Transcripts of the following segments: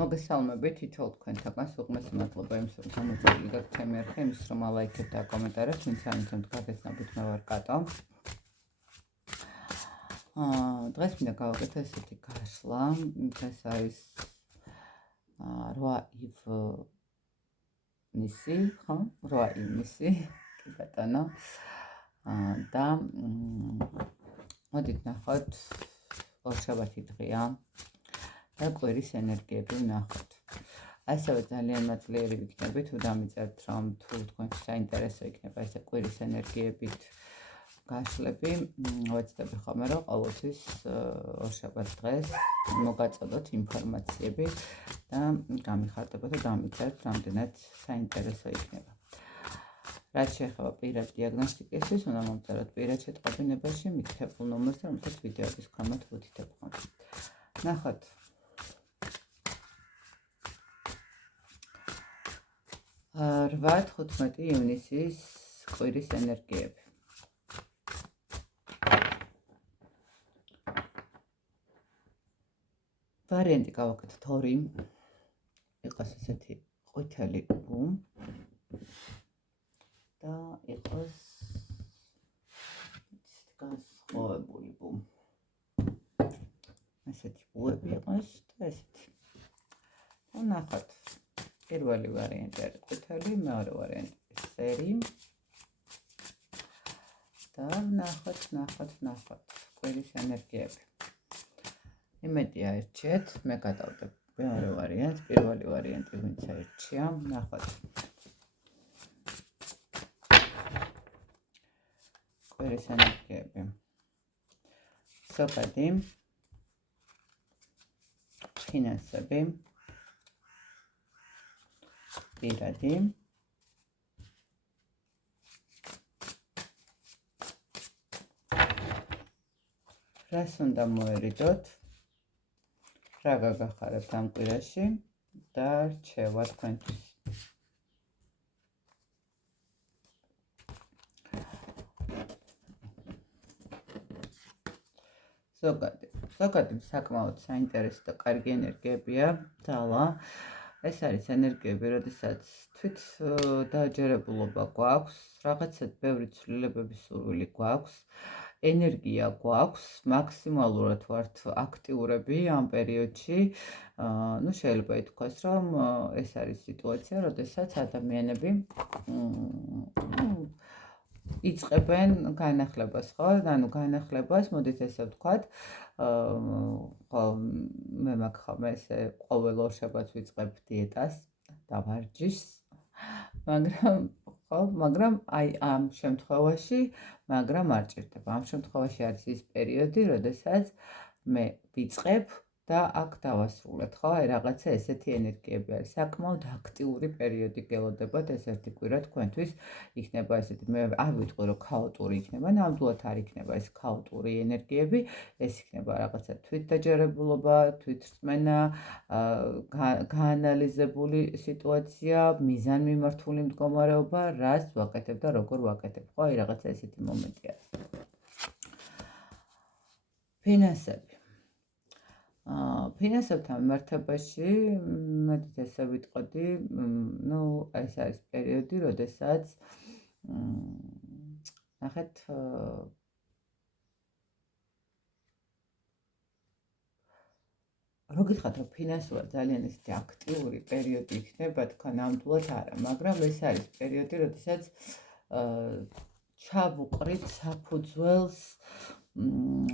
მოგესალმებით, თითოეულ თქვენთაგანს უღმესი მადლობა იმის, რომ გამოწვეული გაქვთ ჩემი არხი, იმის, რომ ალაიქებთ და კომენტარებთ, ვინც არ იცნობთ გაგეცნობით, მე ვარ კატო. დღეს მინდა გავაკეთო ესეთი გაშლა, ეს არის 8 ივნისი, ხო? 8 ივნისი, კი ბატონო. და მოდით ნახოთ ორშაბათი დღეა. და კვირის ენერგიები ვნახოთ. ასევე ძალიან მადლიერი ვიქნები თუ დამიწერთ, რომ თუ თქვენთვის საინტერესო იქნება ესე კვირის ენერგიებით გაშლები, ვეცდები ხოლმე, რომ ყოველთვის ორშაბათ დღეს მოგაწოდოთ ინფორმაციები და გამიხარდებათ და დამიწერთ, რამდენად საინტერესო იქნება. რაც შეეხება პირად დიაგნოსტიკისთვის, უნდა მომწეროთ პირად შეტყობინებაში მითითებულ ნომერს, რომელსაც ვიდეოების ქვემოთ ვუთითებ ხოლმე. ნახოთ. 8-15 ივნისის კვირის ენერგიები. ვარიანტი გავაკეთოთ 2. იყოს ესეთი ყვითელი ბუ და იყოს ესეთი განსხვავებული ბუ. ესეთი ბუები იყოს და ესეთი. ვნახოთ. პირველი ვარიანტი არის ყვითელი, მეორე ვარიანტი სერი. და ვნახოთ კვირის ენერგიები. იმედი აერჩიეთ, მე გადავდებ მეორე ვარიანტს, პირველი ვარიანტი ვინც აერჩია, ვნახოთ. კვირის ენერგიები. ზოგადი, ფინანსები, პირადი, რას უნდა მოერიდოთ, რა გაგახარებთ ამ კვირაში და რჩევა თქვენთვის. ზოგადი საკმაოდ საინტერესო და კარგი ენერგიებია, ძალა. ეს არის ენერგიები, როდესაც თვით დაჯერებულობა გვაქვს, რაღაცად ბევრი ცვლილებების სურვილი გვაქვს, ენერგია გვაქვს, მაქსიმალურად ვართ აქტიურები ამ პერიოდში. შეიძლება ითქვას, რომ ეს არის სიტუაცია, როდესაც ადამიანები იწყებენ განახლებას, ხო? ანუ განახლებას, მოდით ესე ვთქვათ, მე მაქვს ხოლმე ესე ყოველ ორშაბათს ვიწყებ დიეტას და ვარჯიშს, მაგრამ აი ამ შემთხვევაში, არ ჭირდება. ამ შემთხვევაში არის ის პერიოდი, როდესაც მე ვიწყებ და აქ დავასრულეთ, ხო? აი რაღაცა ესეთი ენერგიები არის. საკმაოდ აქტიური პერიოდი გელოდებათ ეს ერთი კვირა თქვენთვის. იქნება ესეთი, მე არ ვიტყვი, რომ ქაოტური იქნება, ნამდვილად არ იქნება ეს ქაოტური ენერგიები, ეს იქნება რაღაცა თვითდაჯერებულობა, თვითრწმენა, გაანალიზებული სიტუაცია, მიზანმიმართული მდგომარეობა, რას ვაკეთებ და როგორ ვაკეთებ, ხო? აი რაღაცა ესეთი მომენტი არის. ფინანსები. ფინანსებთან მიმართებაში მოდით ესე ვიტყოდი, ეს არის პერიოდი, როდესაც ნახეთ რო გითხრათ, რომ ფინანსურად ძალიან ესეთი აქტიური პერიოდი იქნება, თქვა ნამდვილად არა, მაგრამ ეს არის პერიოდი, როდესაც ჩავუყრით საფუძველს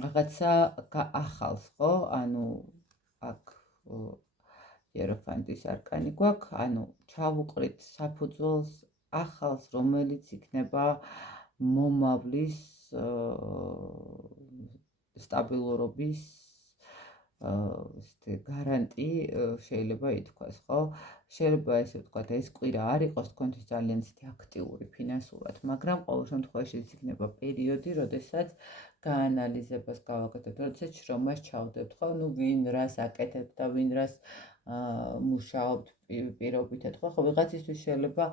რაღაცა ახალს, ხო? ანუ აქ იეროფანტის არკანი გვაქვს, ანუ ჩავუყრით საფუძველს ახალს, რომელიც იქნება მომავლის სტაბილურობის გარანტი შეიძლება ითქვას, ხო? შეიძლება ესე ვთქვათ, ეს კვირა არ იყოს თქვენთვის ძალიან ისეთი აქტიური ფინანსურად, მაგრამ ყოველ შემთხვევაში ეს იქნება პერიოდი, როდესაც გაანალიზებას გავაკეთებთ, როდესაც შრომას ჩავდებთ, ხო? ვინ რას აკეთებთ და ვინ რას მუშაობთ პირობითად, ხო? ვიღაცისთვის შეიძლება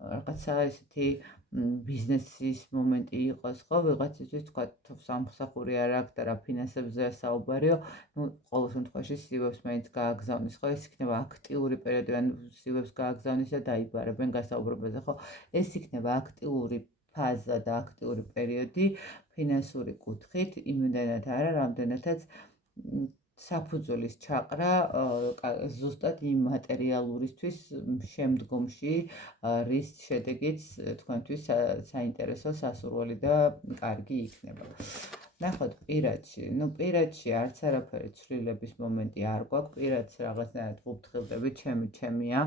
რაღაცა ესეთი ბიზნესის მომენტი იყოს, ხო, ვიღაცისთვის თქვა სამსახური არ აქვს და რა ფინანსებზეა საუბარიო, ყოველ შემთხვევაში სივებს მაინც გააგზავნის, ხო, ეს იქნება აქტიური პერიოდი, ან სივებს გააგზავნის და დაიბარებენ გასაუბრებაზე, ხო, ეს იქნება აქტიური ფაზა და აქტიური პერიოდი ფინანსური კუთხით, იმდენად არა, რამდენადაც საფუძვლის ჩაყრა ზუსტად იმ მატერიალურისთვის შემდგომში, რის შედეგიც თქვენთვის საინტერესო, სასურველი და კარგი იქნება. ნახოთ პირადში, პირადში არც არაფერი ცვლილების მომენტი არ გვაქვს, პირადს რაღაცნაირად ვუფრთხილდებით, ჩემია,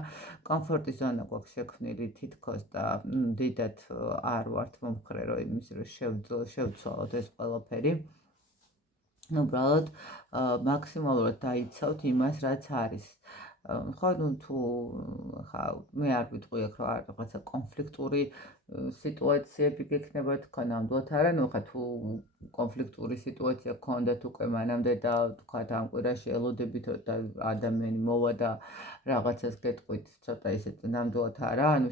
კომფორტის ზონა გვაქვს შექმნილი თითქოს და დიდად არ ვართ მომხრე, რომ იმის რომ შევცვალოთ ეს ყველაფერი. უბრალოდ მაქსიმალურად დაიცავთ იმას, რაც არის. ხო, თუ მე არ ვიტყვი აქ, რომ რაღაცა კონფლიქტური სიტუაციები გექნება თქვა ნამდვილად არა, ხა თუ კონფლიქტური სიტუაცია გქონდათ უკვე მანამდე და თქვა ამ კვირაში ელოდებით და ადამიანი მოვა და რაღაცას გეტყვით, ცოტა ისეთ ნამდვილად არა, ანუ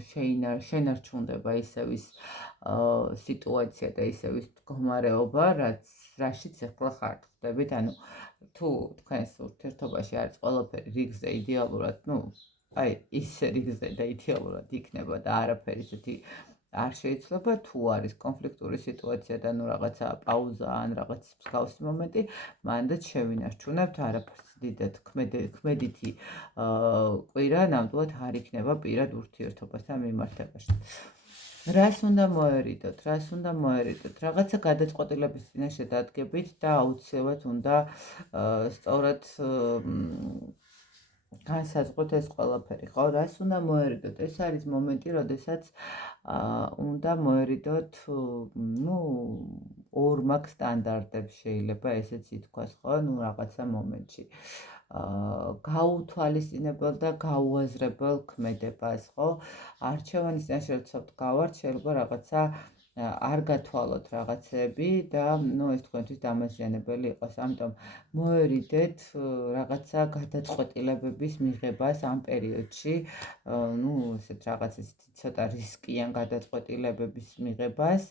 შენარჩუნდება ისევ ის სიტუაცია და ისევ ის მდგომარეობა, რაშიც ახლა ხართ ხდებით, ანუ თუ თქვენს ურთიერთობაში არის ყველაფერი რიგზე იდეალურად, აი ისე რიგზე და იდეალურად იქნება და არაფერი ისეთი არ შეიძლება, თუ არის კონფლიქტური სიტუაცია და რაღაცა პაუზა ან რაღაც მსგავსი მომენტი, მანდაც შევინარჩუნებთ, არაფერს დიდად ქმედითი კვირა ნამდვილად არ იქნება პირად ურთიერთობასთან მიმართებაში. რას უნდა მოერიდოთ, რაღაცა გადაწყვეტილების წინაშე დადგებით და აუცილებლად უნდა სწორად განსაზღვროთ ეს ყველაფერი, ხო? რას უნდა მოერიდოთ? ეს არის მომენტი, როდესაც უნდა მოერიდოთ, ორმაგ სტანდარტებს შეიძლება ესეც ითქვას, ხო? რაღაცა მომენტში. გაუთვალისწინებელ და გაუაზრებელ ქმედებას, ხო? არჩევანის წინაშე როცა გავართ, შეიძლება რაღაცა არ გათვალოთ რაღაცები და ეს თქვენთვის დამაზიანებელი იყოს. ამიტომ მოერიდეთ რაღაცა გადაწყვეტილებების მიღებას ამ პერიოდში, ესეთ რაღაც ცოტა რისკიან გადაწყვეტილებების მიღებას,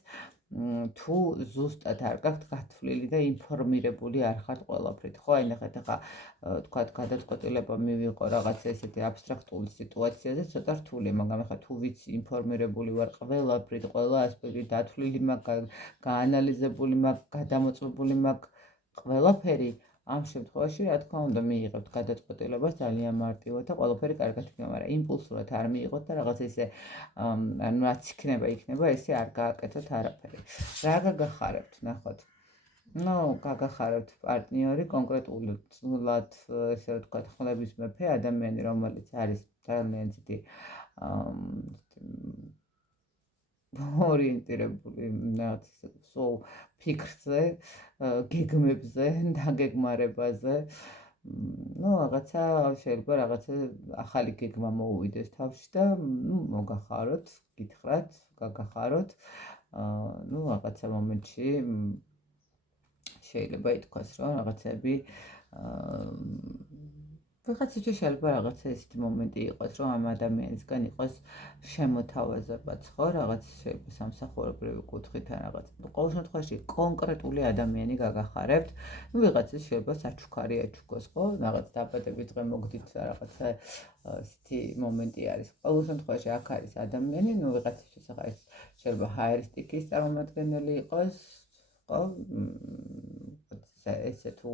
თუ ზუსტად არ გაქვთ გათვლილი და ინფორმირებული არ ხართ ყველაფრით, ხო? აი ნახეთ, ახლა თქვათ გადაწყვეტილება მივიღო რაღაცა ესეთი აბსტრაქტული სიტუაციაზე, ცოტა რთული, მაგრამ ახლა თუ ვიცი ინფორმირებული ვარ ყველაფრით, ყველა ასპექტით დათვლილი მაქვს, გაანალიზებული მაქვს, გადამოწმებული მაქვს ყველაფერი, ამ შემთხვევაში, რა თქმა უნდა, მიიღებთ გადაწყვეტილებას ძალიან მარტივად და ყველაფერი კარგად იქნება, მაგრამ იმპულსურად არ მიიღოთ და რაღაც ესე, რაც იქნება, ესე არ გააკეთოთ არაფერი. რა გაგახარებთ, ნახოთ. გაგახარებთ პარტნიორი, კონკრეტულად, ესე ვთქვათ, ხმლების მეფე, ადამიანი, რომელიც არის ძალიან ცივი ორიენტირებული სულ ფიქრზე, გეგმებზე, დაგეგმარებაზე. რაღაცა შეიძლება რაღაცა ახალი გეგმა მოუვიდეს თავში და მოგახაროთ, გითხრათ, გაგახაროთ. რაღაცა მომენტში შეიძლება ითქვას, რომ რაღაცები ვიღაცისთვის შეიძლება რაღაცა ესეთი მომენტი იყოს, რომ ამ ადამიანისგან იყოს შემოთავაზებაც, ხო, რაღაც შეიძლება სამსახურებრივი კუთხით ან რაღაც. ყოველ შემთხვევაში კონკრეტული ადამიანი გაგახარებთ, ვიღაცის შეიძლება საჩუქარი აჩუქოს, ხო, რაღაც დაბადების დღე მოგდით რაღაცა ესეთი მომენტი არის. ყოველ შემთხვევაში აქ არის ადამიანი, ვიღაცისთვის ახლა ეს შეიძლება ჰაერისტიკის წარმომადგენელი იყოს, ხო, ესე თუ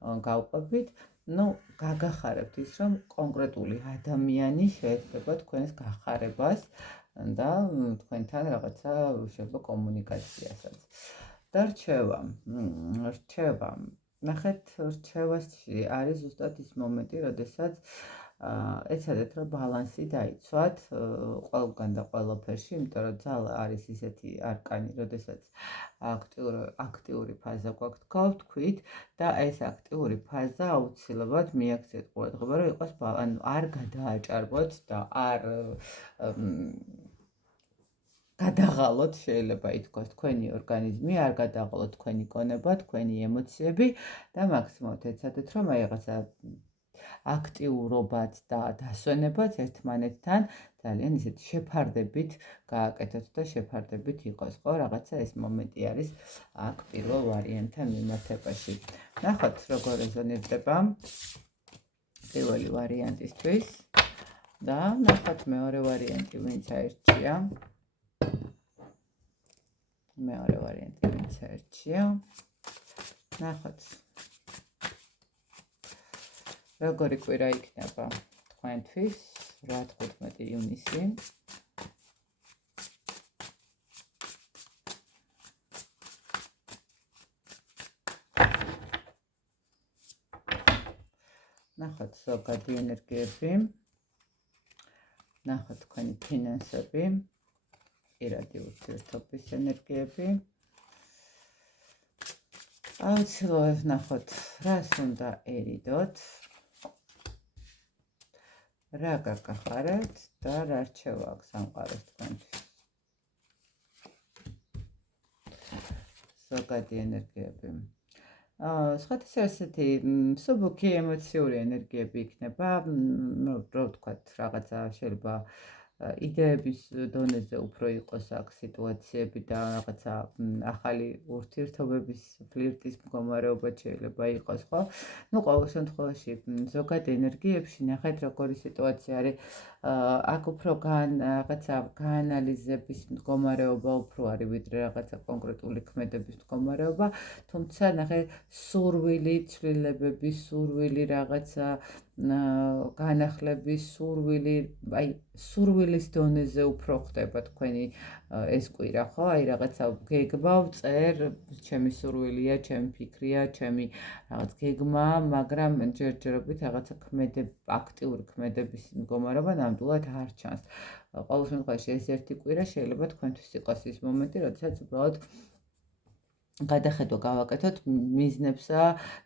გავყვებით, გაგახარებთ ის, რომ კონკრეტული ადამიანი შეეცდება თქვენს გახარებას და თქვენთან რაღაცა შეიძლება კომუნიკაციასაც. და რჩევა. ნახეთ, რჩევაში არის ზუსტად ის მომენტი, როდესაც ეცადეთ, რომ ბალანსი დაიცვათ ყველგან და ყველაფერში, იმიტომ რომ ძალა არის ისეთი არკანი, როდესაც აქტიური ფაზა გვაქვს თქვით და ეს აქტიური ფაზა აუცილებლად მიაქციეთ ყურადღება, რომ იყოს არ გადააჭარბოთ და არ გადაღალოთ, შეიძლება ითქვას, თქვენი ორგანიზმი, არ გადაღალოთ თქვენი გონება, თქვენი ემოციები და მაქსიმალურად ეცადეთ, რომ აი რაღაცა აქტიურობაც და დასვენებაც ერთმანეთთან ძალიან ისეთი შეფარდებით გააკეთოთ და შეფარდებით იყოს, ხო? რაღაცა ეს მომენტი არის აქ პირველ ვარიანტთან მიმართებაში. ნახოთ, როგორ რეზონირდება პირველი ვარიანტისთვის და ნახოთ მეორე ვარიანტი ვინც აირჩია. მეორე ვარიანტი ვინც აირჩია. ნახოთ. როგორი კვირა იქნება თქვენთვის 8-15 ივნისი. ნახოთ ზოგადი ენერგიები. ნახოთ თქვენი ფინანსები, პირადი ურთიერთობის ენერგიები. აუცილებლად ნახოთ, რას უნდა ერიდოთ, რა გაგახარებთ და რა რჩევა აქვს სამყაროს თქვენთვის. ზოგადი ენერგიები. სხვათა ესეთი მსუბუქი ემოციური ენერგიები იქნება, რო ვთქვათ, რაღაცა შეიძლება იდეების დონეზე უფრო იყოს აქ სიტუაციები და რაღაცა ახალი ურთიერთობების ფლირტის მდგომარეობა შეიძლება იყოს, ხო? ნუ ყოველ შემთხვევაში ზოგად ენერგიებში ნახეთ როგორი სიტუაცია არის, აქ უფრო რაღაცა გაანალიზების მდგომარეობა უფრო არის ვიდრე რაღაცა კონკრეტული ქმედების მდგომარეობა, თუმცა ნახეთ სურვილი, ცვლილებების სურვილი რაღაცა განახლების სურვილი, აი სურვილის დონეზე უფრო ხდება თქვენი ეს კვირა, ხო? აი რაღაცა გეგმა ვწერ, ჩემი სურვილია, ჩემი ფიქრია, ჩემი რაღაც გეგმა, მაგრამ ჯერჯერობით რაღაცა აქტიური ქმედების მდგომარეობა ნამდვილად არ ჩანს. ყოველ შემთხვევაში ეს ერთი კვირა შეიძლება თქვენთვის იყოს ის მომენტი, როდესაც უბრალოდ გადახედვა გავაკეთოთ მიზნებსა,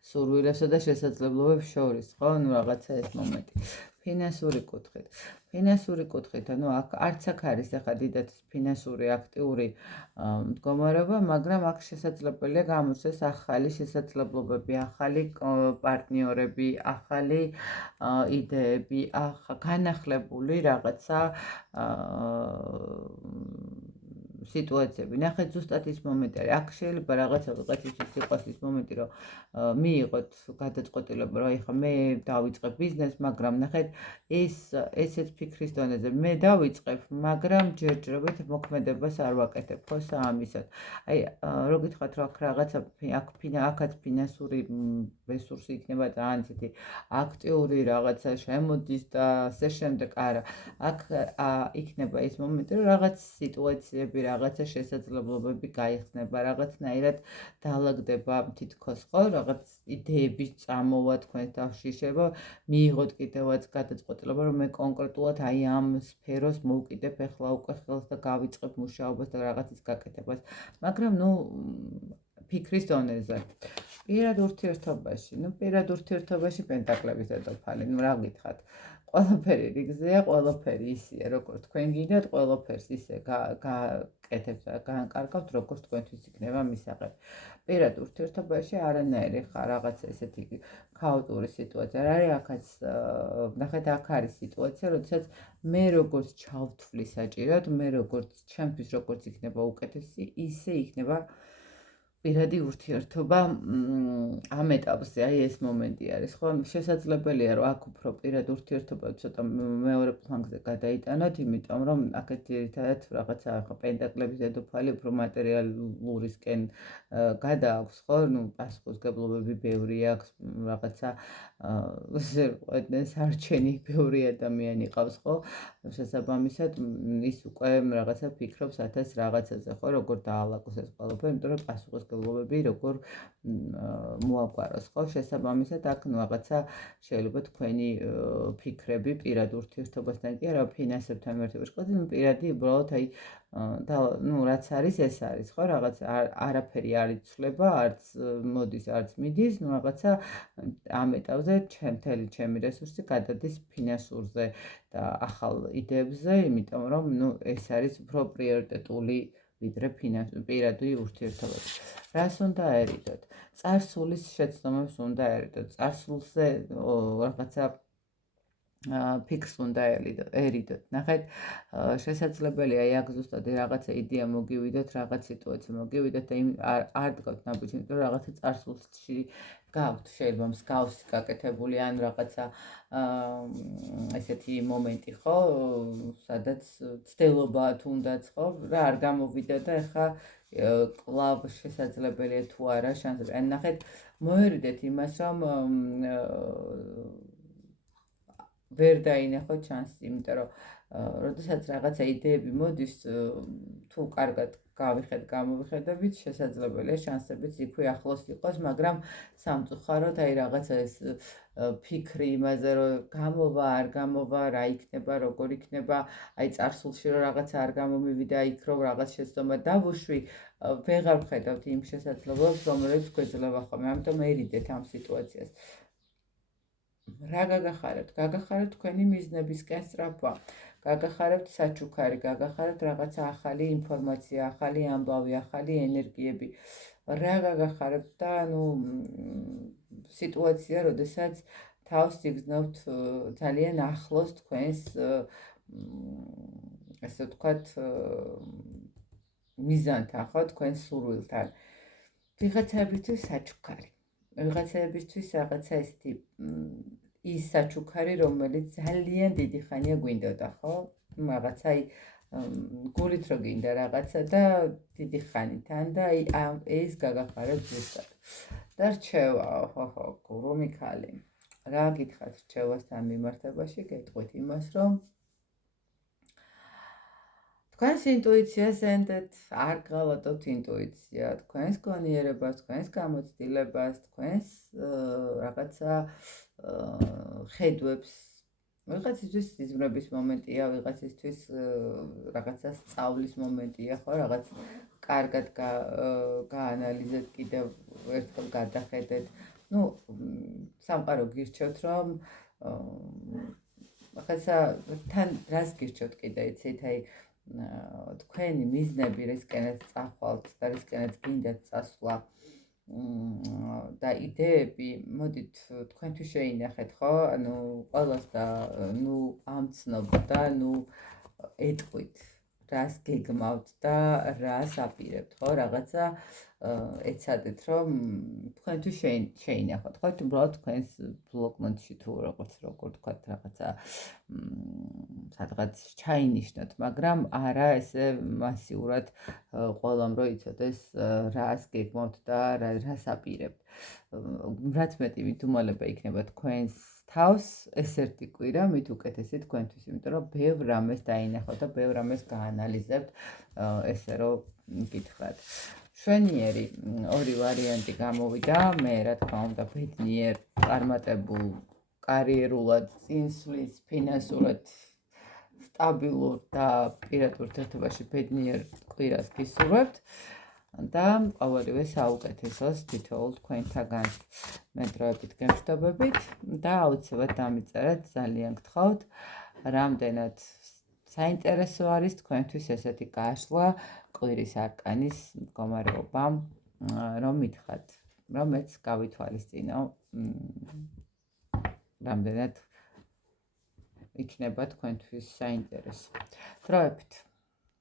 სურვილებსა და შესაძლებლობებს შორის, ხო? ნუ რაღაცა ეს მომენტი. ფინანსური კუთხით. ფინანსური კუთხით, ანუ აქ არც აქ არის ახლა დიდად ფინანსური აქტიური მდგომარეობა, მაგრამ აქ შესაძლებელია გამოჩნდეს ახალი შესაძლებლობები, ახალი პარტნიორები, ახალი იდეები, განახლებული რაღაცა სიტუაციები. ნახეთ, ზუსტად ის მომენტი არის. აქ შეიძლება რაღაცა ვიღაცისთვის იყოს ის მომენტი, რომ მიიღოთ გადაწყვეტილება, რომ ეხლა მე დავიწყებ ბიზნესს, მაგრამ ნახეთ, ესეც ფიქრის დონეზე მე დავიწყებ, მაგრამ ჯერჯერობით მოქმედებას არ ვაკეთებ, ხო, საამისოდ. აი, რო გითხრათ, რომ აქ რაღაცა აქაც ფინანსური რესურსი იქნება ძალიან ისეთი აქტიური რაღაცა შემოდის და ასე შემდეგ, არა. აქ იქნება ის მომენტი, რომ რაღაც სიტუაციები, რაღაცა შესაძლებლობები გაიხსნება, რაღაცნაირად დაალაგდება თითქოს, ხო, რაღაც იდეების წამოვა თქვენს თავში, შეიძლება მიიღოთ კიდევაც გადაწყვეტილება, რომ მე კონკრეტულად აი ამ სფეროს მოვკიდებ ახლა უკვე ხელს და გავიწყებ მუშაობას და რაღაცის გაკეთებას, მაგრამ ნუ ფიქრის დონეზე. პირად ურთიერთობაში პენტაკლების დედოფალი, ნუ რა გითხრათ, ყველაფერი რიგზეა, ყველაფერი ისეა, როგორც თქვენ გინდათ, ყველაფერს ისე გააკეთებთ და გაანკარგავთ, როგორც თქვენთვის იქნება მისაღები. პირად ურთიერთობაში არანაირი რაღაცა ესეთი ქაოტური სიტუაცია არ არის, აქაც ნახეთ, აქ არის სიტუაცია, როდესაც მე როგორც ჩავთვლი საჭიროდ, მე როგორც ჩემთვის როგორც იქნება უკეთესი, ისე იქნება პირადი ურთიერთობა ამ ეტაპზე, აი ეს მომენტი არის, ხო? შესაძლებელია, რომ აქ უფრო პირადი ურთიერთობა ცოტა მეორე პლანზე გადაიტანოთ, იმიტომ რომ აქეთ ძირითადად რაღაცა ახლა პენტაკლების დედოფალი უფრო მატერიალურისკენ გადააქვს, ხო? ნუ პასუხისმგებლობები ბევრი აქვს, რაღაცა სარჩენი ბევრი ადამიანი ყავს, ხო? შესაბამისად ის უკვე რაღაცა ფიქრობს ათას რაღაცაზე, ხო? როგორ დაალაგოს ეს ყველაფერი, იმიტომ რომ პასუხისმგებლობები როგორ მოაგვაროს, ხო? შესაბამისად აქ რაღაცა შეიძლება თქვენი ფიქრები პირად ურთიერთობასთან კი არა ფინანსებთან მიმართებაში ყოთ, პირადი უბრალოდ აი ნუ რაც არის ეს არის, ხო? რაღაც არაფერი არ იცვლება, არც მოდის, არც მიდის, ნუ რაღაცა ამ ეტაპზე მთელი ჩემი რესურსი გადადის ფინანსურზე და ახალ იდეებზე, იმიტომ რომ ნუ ეს არის უფრო პრიორიტეტული ვიდრე პირადი ურთიერთობები. რას უნდა ერიდოთ? წარსულის შეცდომებს უნდა ერიდოთ. წარსულზე რაღაცა ფიქს უნდა ერიდოთ. ნახეთ, შესაძლებელია აქ ზუსტად რაღაცა იდეა მოგივიდოთ, რაღაც სიტუაცია მოგივიდოთ და არ დგავთ ნაბიჯი, იმიტომ რომ რაღაცა წარსულში გაქვთ შეიძლება მსგავსი გაკეთებული ან რაღაცა ესეთი მომენტი ხო, სადაც ცდილობა თუნდაც ხო, რა არ გამოვიდა და ეხლა კლავ შესაძლებელია თუ არა შანსები. ან ნახეთ, მოერიდეთ იმას, რომ ვერ დაინახოთ შანსი, იმიტომ რომ როდესაც რაღაცა იდეები მოდის, თუ კარგად გამოვიხედებით, შესაძლებელია შანსებიც იქვე ახლოს იყოს, მაგრამ სამწუხაროდ აი რაღაცა ეს ფიქრი იმაზე, რომ გამოვა, არ გამოვა, რა იქნება, როგორ იქნება, აი წარსულში რომ რაღაცა არ გამომივიდა, იქ რომ რაღაც შეცდომა დავუშვი, ვეღარ ვხედავთ იმ შესაძლებლობებს, რომლებიც გვეძლება ხოლმე, ამიტომ ერიდეთ ამ სიტუაციას. რა გაგახარებთ? გაგახარებთ თქვენი მიზნებისკენ სწრაფვა, გაგახარებთ საჩუქარი, გაგახარებთ რაღაცა ახალი ინფორმაცია, ახალი ამბავი, ახალი ენერგიები. რა გაგახარებთ და სიტუაცია, როდესაც თავს იგრძნობთ ძალიან ახლოს თქვენს ასე ვთქვათ მიზანთან, ხო, თქვენს სურვილთან. ვიღაცებისთვის საჩუქარი. ვიღაცებისთვის რაღაცა ესეთი ის საჩუქარი, რომელიც ძალიან დიდი ხანია გვინდოდა, ხო? რაღაცა გულით რო გინდა რაღაცა და დიდი ხანიდან და ეს გაგახარებთ ზუსტად. და რჩევა, ხო, გურუმი ქალი. რა გითხრათ რჩევასთან მიმართებაში? გეტყვით იმას, რომ თქვენს ინტუიციას ენდეთ, არ გღალატოთ ინტუიცია, თქვენს გონიერებას, თქვენს გამოცდილებას, თქვენს რაღაცა ხედვებს. ვიღაცისთვის სიზმრების მომენტია, ვიღაცისთვის რაღაცა სწავლის მომენტია, ხო, რაღაც კარგად გაანალიზეთ, კიდევ ერთხელ გადახედეთ. სამყარო გირჩევთ, რომ რაღაცა თან რას გირჩევთ კიდე, იცით, აი თქვენი მიზნები რისკენაც წახვალთ და რისკენაც გინდათ წასვლა და იდეები, მოდით თქვენთვის შეინახეთ, ხო? ყველას და ამცნობ და ეტყვით, რას გეგმავთ და რას აპირებთ, ხო? რაღაცა ეცადეთ, რომ თქვენთვის შეინახოთ, ხო? უბრალოდ თქვენს ბლოკნოტში თუ როგორ თქვათ, რაღაცა სადღაც ჩაინიშნოთ, მაგრამ არა ესე მასიურად ყველამ რო იცოდეს რას გეგმავთ და რას აპირებთ. რაც მეტი მithumaleba იქნება თქვენს თავს, ეს ერთი კვირა მით უკეთესი თქვენთვის, იმიტომ რომ ბევრ რამეს დაინახოთ და ბევრ რამეს გაანალიზებთ, ესე რომ გითხრათ. შვენიერი ორი ვარიანტი გამოვიდა, მე რა თქმა უნდა ბედნიერ, წარმატებულ, კარიერულად, წინსვლის, ფინანსურად სტაბილურ და პირად ურთიერთობაში ბედნიერ კვირას გისურვებთ და ყოველივე საუკეთესოს თითოეულ თქვენთაგან მე დროებით გემშვიდობებით და აუცილებლად დამიწერეთ, ძალიან გთხოვთ, რამდენად საინტერესო არის თქვენთვის ესეთი გაშლა კვირის არკანის მდგომარეობა, რომ მითხრათ, რომ მეც გავითვალისწინო, რამდენად იქნება თქვენთვის საინტერესო. დროებით